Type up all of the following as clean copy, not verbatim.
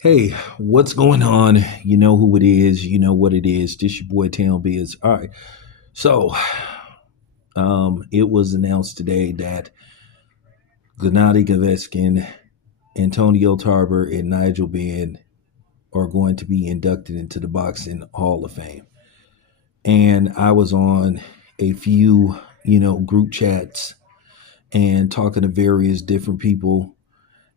Hey, what's going on? You know who it is. You know what it is. This your boy Town Biz. All right. So, it was announced today that Gennady Golovkin, Antonio Tarver, and Nigel Benn are going to be inducted into the Boxing Hall of Fame. And I was on a few, group chats and talking to various different people.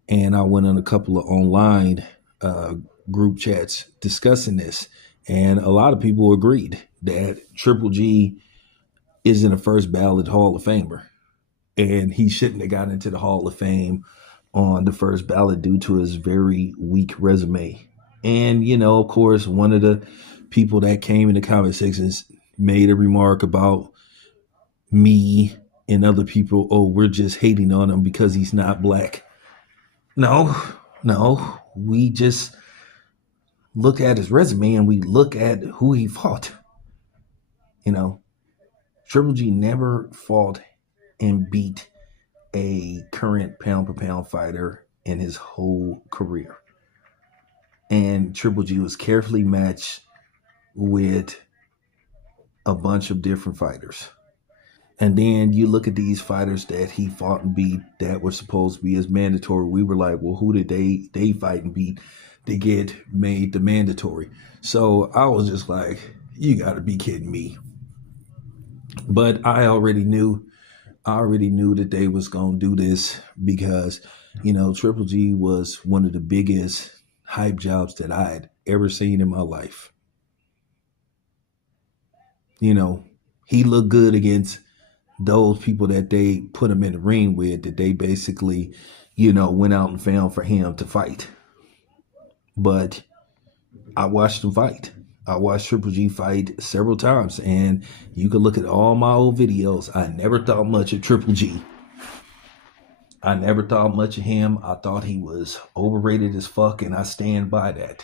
And I went on a couple of online uh, group chats discussing this, and a lot of people agreed that Triple G isn't a first ballot Hall of Famer, and he shouldn't have gotten into the Hall of Fame on the first ballot due to his very weak resume. And of course, one of the people that came in the comment sections made a remark about me and other people. Oh, we're just hating on him because he's not black. No, no, we just look at his resume and we look at who he fought. You know, Triple G never fought and beat a current pound for pound fighter in his whole career. And Triple G was carefully matched with a bunch of different fighters. And then you look at these fighters that he fought and beat that were supposed to be as mandatory. We were like, well, who did they fight and beat to get made the mandatory? So I was just like, you got to be kidding me. But I already knew that they was going to do this because, Triple G was one of the biggest hype jobs that I had ever seen in my life. He looked good against those people that they put him in the ring with, that they basically, went out and found for him to fight. But I watched him fight. I watched Triple G fight several times, and you can look at all my old videos. I never thought much of Triple G. I never thought much of him. I thought he was overrated as fuck, and I stand by that.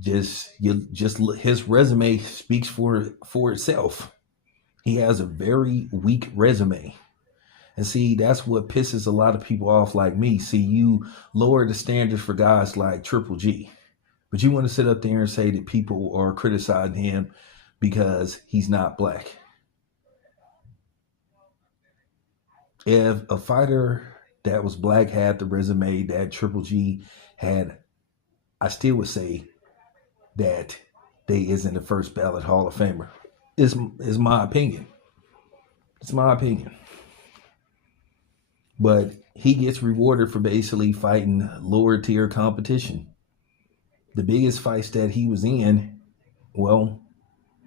Just his resume speaks for itself. He has a very weak resume. And see, that's what pisses a lot of people off like me. See, you lower the standards for guys like Triple G. But you want to sit up there and say that people are criticizing him because he's not black. If a fighter that was black had the resume that Triple G had, I still would say that they isn't the first ballot Hall of Famer. Is my opinion. It's my opinion. But he gets rewarded for basically fighting lower tier competition. The biggest fights that he was in, well,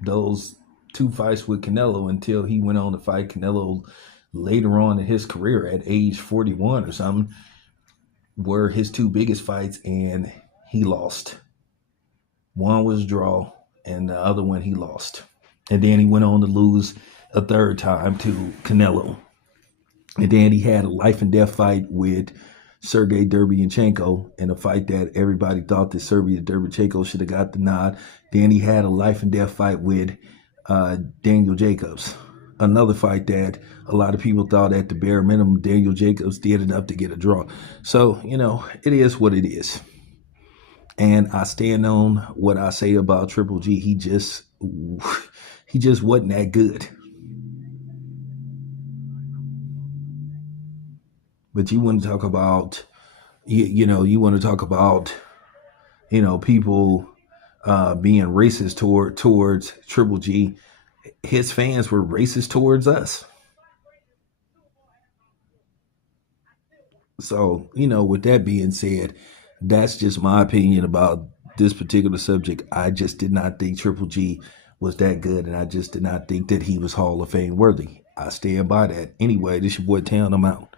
those two fights with Canelo until he went on to fight Canelo later on in his career at age 41 or something, were his two biggest fights, and he lost. One was a draw, and the other one he lost. And then he went on to lose a third time to Canelo. And then he had a life and death fight with Sergey Derevyanchenko, in a fight that everybody thought that Sergey Derevyanchenko should have got the nod. Then he had a life and death fight with Daniel Jacobs. Another fight that a lot of people thought at the bare minimum Daniel Jacobs did enough to get a draw. So, it is what it is. And I stand on what I say about Triple G. He just wasn't that good. But you want to talk about, you want to talk about, people being racist towards Triple G. His fans were racist towards us. So, with that being said, that's just my opinion about this particular subject. I just did not think Triple G was that good, and I just did not think that he was Hall of Fame worthy. I stand by that. Anyway, this your boy Town. I'm out.